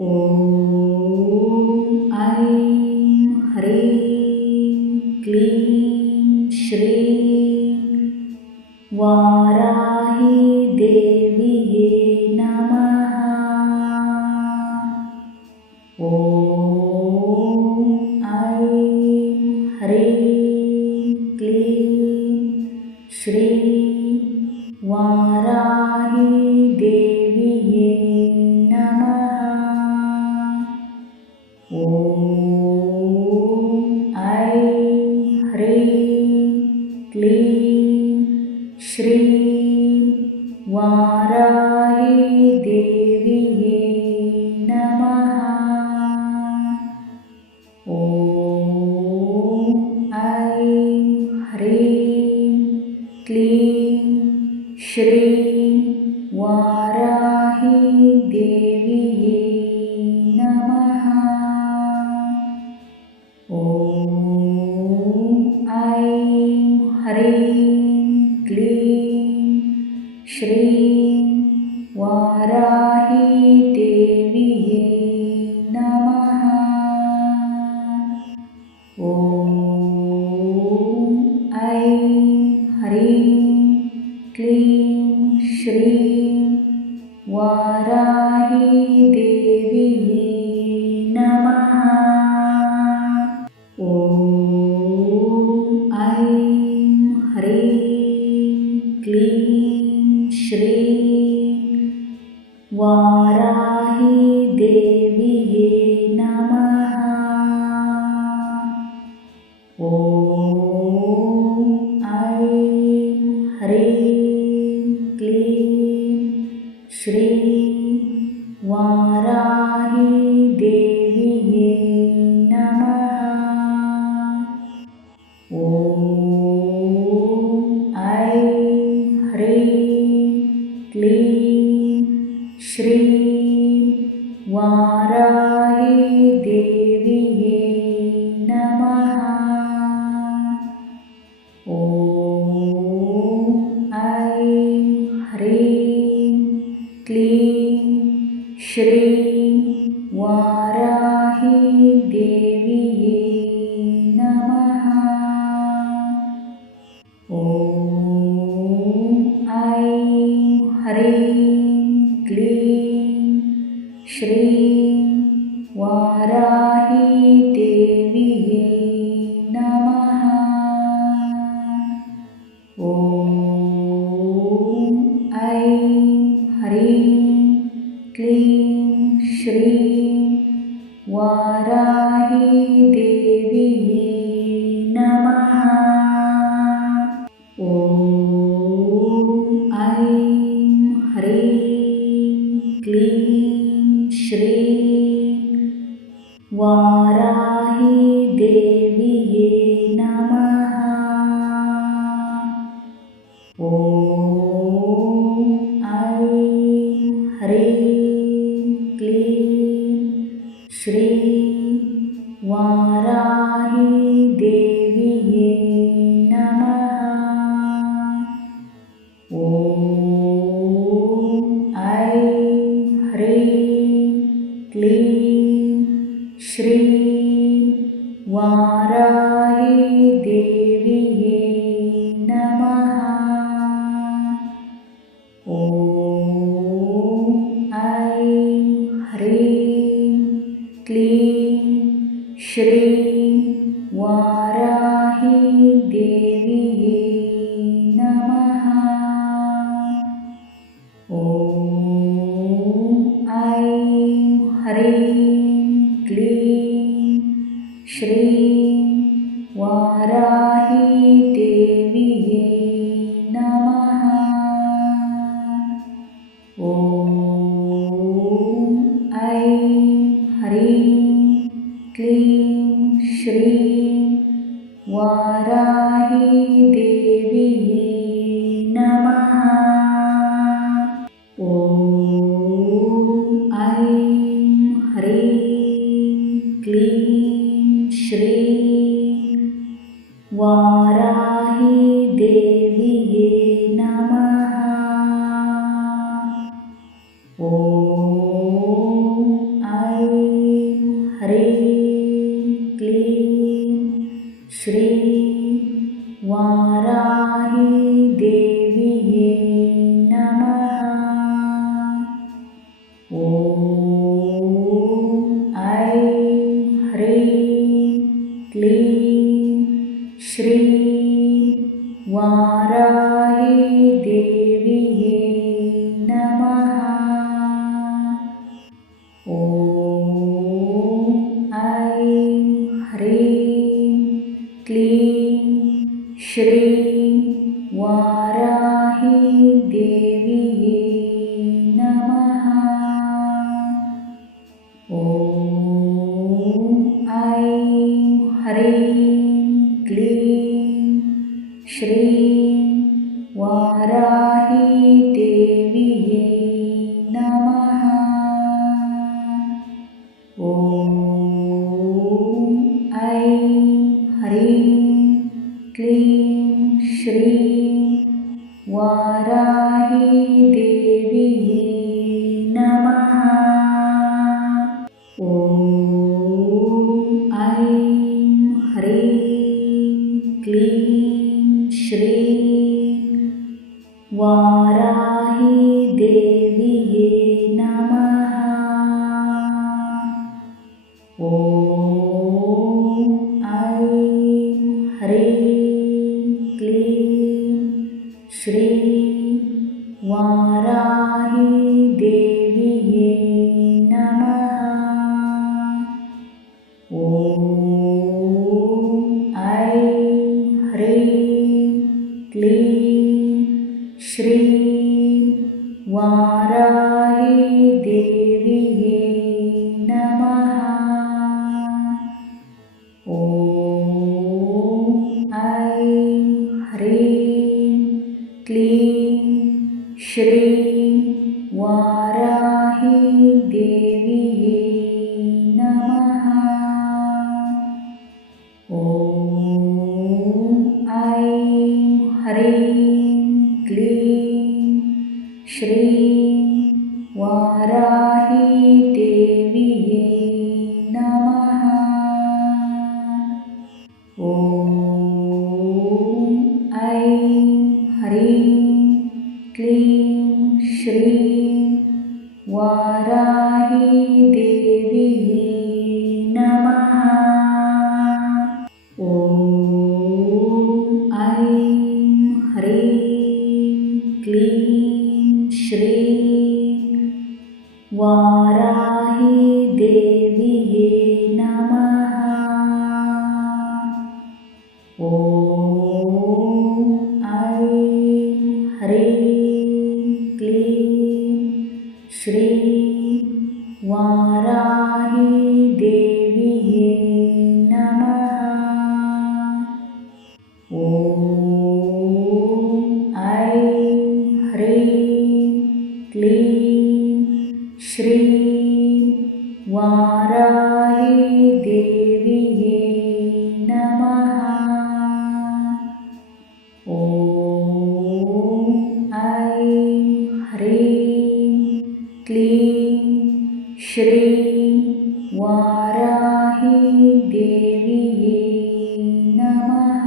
ॐ ऐं ह्रीं क्लीं श्रीं वाराही देव्यै नमः। ॐ ऐं ह्रीं क्लीं श्रीं वाराही देव्यै नमः। ॐ ऐं ह्रीं क्लीं श्रीं वाराही देव्यै नमः। ॐ ऐं ह्रीं क्लीं श्रीं वाराही देव्यै नमः। ॐ ऐं ह्रीं क्लीं श्रीं वाराही देव्यै नमः। ॐ ऐं ह्रीं क्लीं श्रीं वाराही देव्यै नमः। ॐ ऐं ह्रीं क्लीं श्रीं वाराही देव्यै नमः। ॐ ऐं ह्रीं क्लीं श्रीं वाराही देव्यै नमः। ॐ ऐं ह्रीं क्लीं श्रीं वाराही देव्यै नमः। ॐ ऐं ह्रीं क्लीं श्रीं वाराही देव्यै नमः। ॐ ऐं ह्रीं क्लीं श्रीं वाराही देव्यै नमः। ॐ ऐं ह्रीं क्लीं श्रीं वाराही देव्यै नमः। ॐ ऐं ह्रीं क्लीं श्रीं वाराही देव्यै नमः। ॐ ऐं ह्रीं क्लीं श्रीं वाराही देव्यै नमः। ॐ ऐं ह्रीं क्लीं श्रीं वाराही देव्यै नमः। ॐ ऐं ह्रीं क्लीं श्रीं वाराही देव्यै नमः। ॐ ऐं ह्रीं क्लीं श्रीं वाराही देव्यै नमः। ॐ ऐं ह्रीं क्लीं श्रीं वाराही देव्यै नमः। ॐ ऐं ह्रीं क्लीं श्रीं वाराही देव्यै नमः। ॐ श्रीं वाराही देविये नमः। ॐ ऐं ह्रीं क्लीं श्रीं वाराही देविये नमः। ॐ ऐं ह्रीं क्लीं श्रीं वाराही देविये नमः। ॐ ऐं ह्रीं क्लीं श्रीं वाराही देविये नमः। ॐ ऐं ह्रीं क्लीं श्रीं वाराही देविये नमः। ॐ ऐं ह्रीं क्लीं श्रीं वाराही देविये नमः। ॐ ऐं ह्रीं क्लीं श्रीं वाराही देविये नमः। ॐ ऐं ह्रीं क्लीं श्रीं वाराही देविये नमः। ॐ ऐं ह्रीं क्लीं श्रीं वाराही देविये नमः। ॐ ऐं ह्रीं क्लीं श्रीं वाराही देविये नमः। ॐ ऐं ह्रीं क्लीं श्रीं वाराही देविये नमः। ॐ ऐं ह्रीं क्लीं श्रीं वाराही देविये नमः। ॐ ऐं ह्रीं क्लीं श्रीं वाराही देविये नमः। ॐ ऐं ह्रीं क्लीं श्रीं वाराही देविये नमः।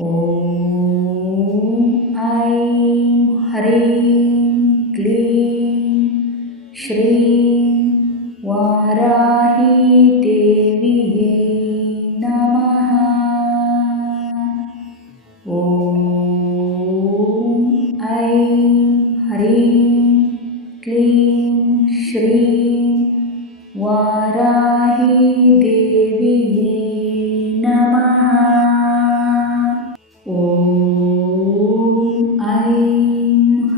ॐ ऐं ह्रीं क्लीं श्रीं वाराही देविये नमः। ॐ ऐं ह्रीं क्लीं श्रीं वाराही देविये नमः। ॐ ऐं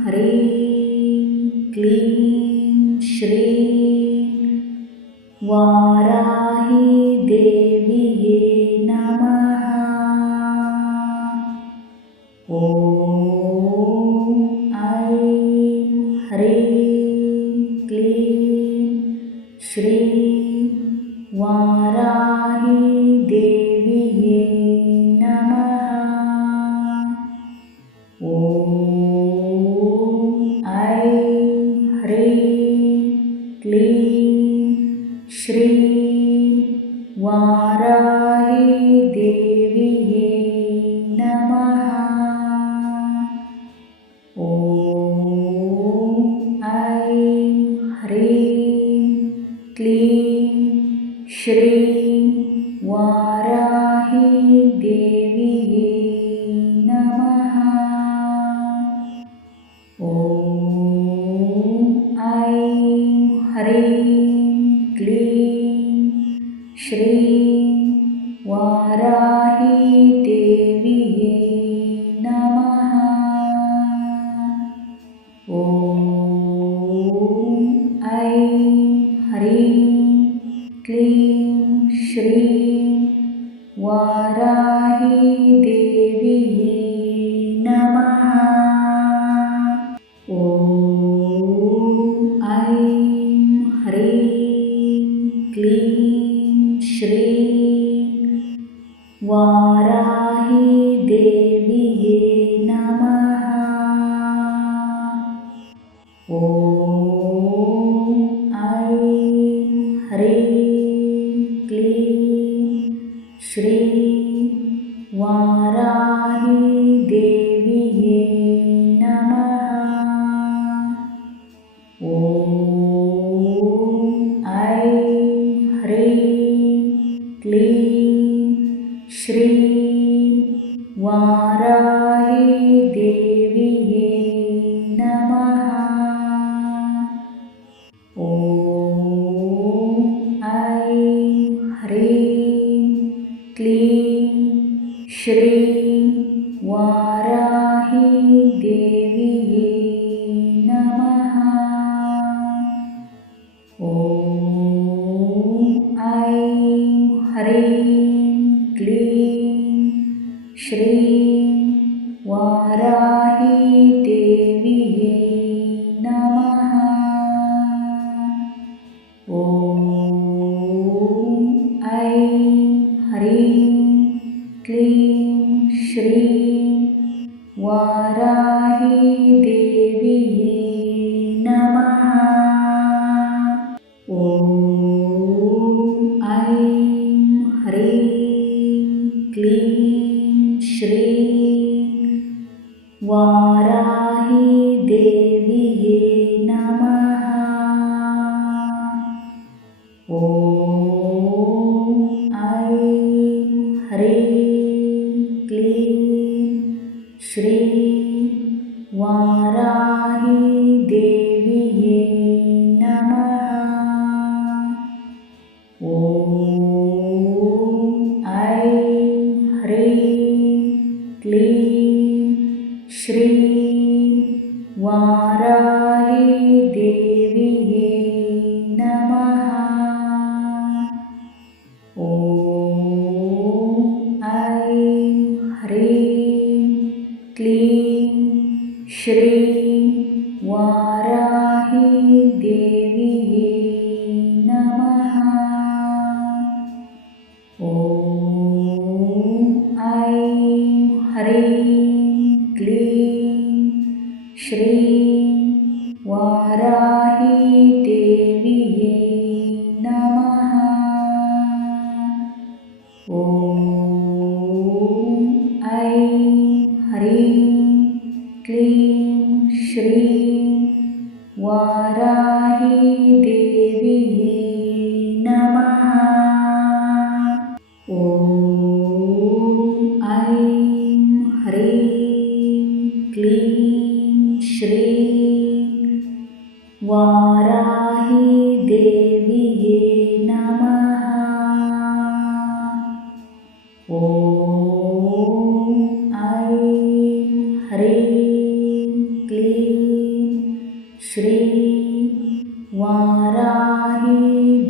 ह्रीं क्लीं श्रीं वाराही देविये नमः। ॐ ऐं ह्रीं क्लीं श्रीं वाराही देविये नमः। ॐ ऐं ह्रीं क्लीं श्रीं वाराही देविये नमः। ॐ ऐं ह्रीं क्लीं श्रीं वाराही ह्रीं क्लीं श्रीं वाराही देव्यै नमः। ॐ ऐं ह्रीं क्लीं श्रीं वाराही देव्यै नमः। ॐ ऐं ह्रीं क्लीं श्रीं वाराही देव्यै नमः। ॐ ऐं ह्रीं क्लीं श्रीं वाराही देव्यै नमः। ॐ ऐं ह्रीं क्लीं श्रीं वाराही देव्यै नमः। ॐ ऐं ह्रीं क्लीं श्रीं वाराही देव्यै नमः। ॐ ऐं ह्रीं क्लीं श्रीं वाराही देव्यै नमः। ॐ ऐं ह्रीं क्लीं श्रीं वाराही देव्यै नमः। ॐ ऐं ह्रीं क्लीं श्रीं वाराही देव्यै नमः। ॐ ऐं ह्रीं क्लीं श्रीं वाराही देव्यै नमः। ॐ ऐं ह्रीं क्लीं श्रीं वाराही देव्यै नमः। ॐ ऐं ह्रीं क्लीं श्रीं वाराही देव्यै नमः। ॐ ऐं ह्रीं क्लीं श्रीं वाराही देव्यै नमः। ॐ ऐं ह्रीं क्लीं श्रीं वाराही देव्यै नमः। ॐ ऐं ह्रीं क्लीं श्रीं वाराही देव्यै नमः। ॐ ऐं ह्रीं क्लीं श्रीं वाराही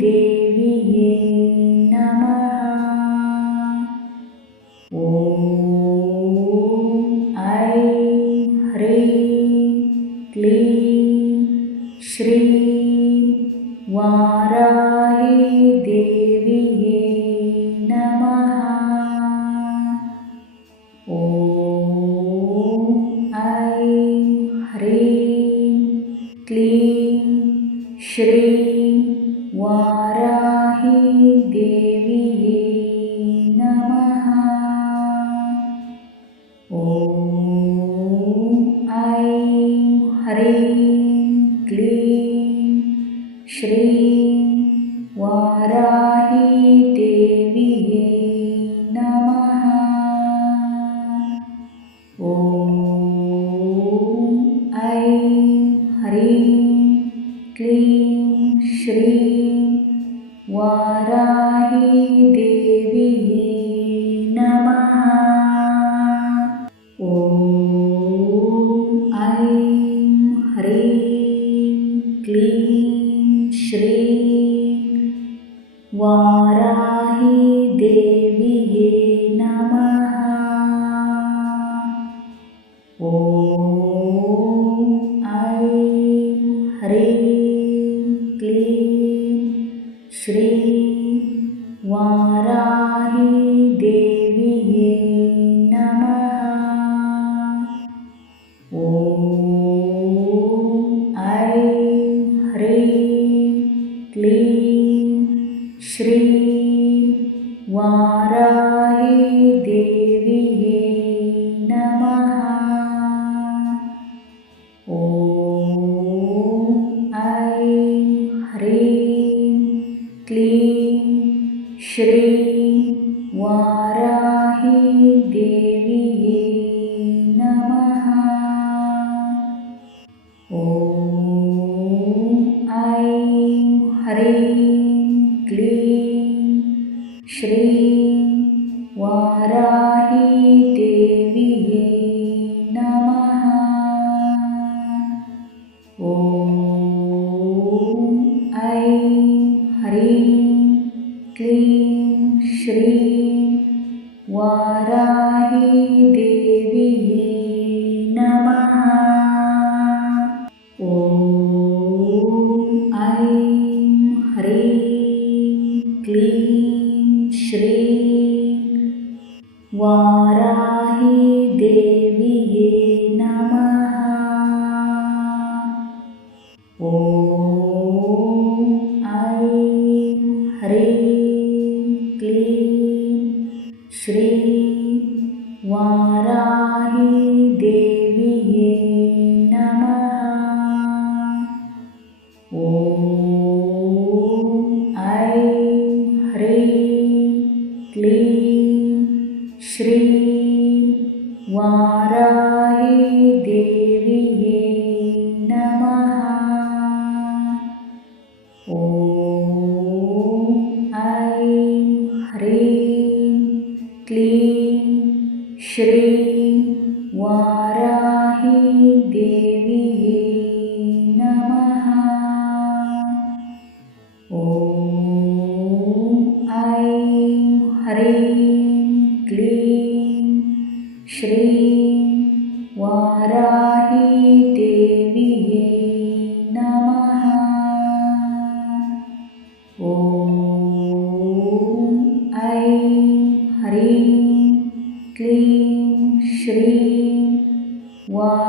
देव्यै नमः। ॐ ऐं ह्रीं क्लीं श्रीं वाराही देव्यै नमः। ॐ ऐं ह्रीं क्लीं श्रीं वाराही देव्यै नमः। ॐ ऐं ह्रीं क्लीं श्रीं वाराही देव्यै नमः। ॐ ऐं ह्रीं क्लीं श्रीं वाराही देव्यै नमः। ॐ ऐं ह्रीं क्लीं श्रीं वाराही देव्यै नमः। ॐ ऐं ह्रीं क्लीं श्रीं वाराही देव्यै नमः। ॐ ऐं ह्रीं क्लीं श्रीं वाराही देव्यै नमः। ॐ ऐं ह्रीं क्लीं श्रीं वाराही देव्यै नमः। ॐ ऐं ह्रीं क्लीं श्रीं वाराही देव्यै नमः। ॐ ऐं ह्रीं क्लीं श्रीं वाराही देव्यै नमः। ॐ ऐं ह्रीं क्लीं श्रीं वाराही देव्यै नमः। ॐ ऐं ह्रीं क्लीं श्रीं वाराही देव्यै नमः। ॐ ऐं ह्रीं क्लीं श्रीं वाराही देव्यै नमः। ॐ ऐं ह्रीं क्लीं श्रीं वाराही देव्यै नमः। ॐ ऐं ह्रीं क्लीं श्रीं वाराही देव्यै नमः। ॐ ऐं ह्रीं क्लीं श्रीं वाराही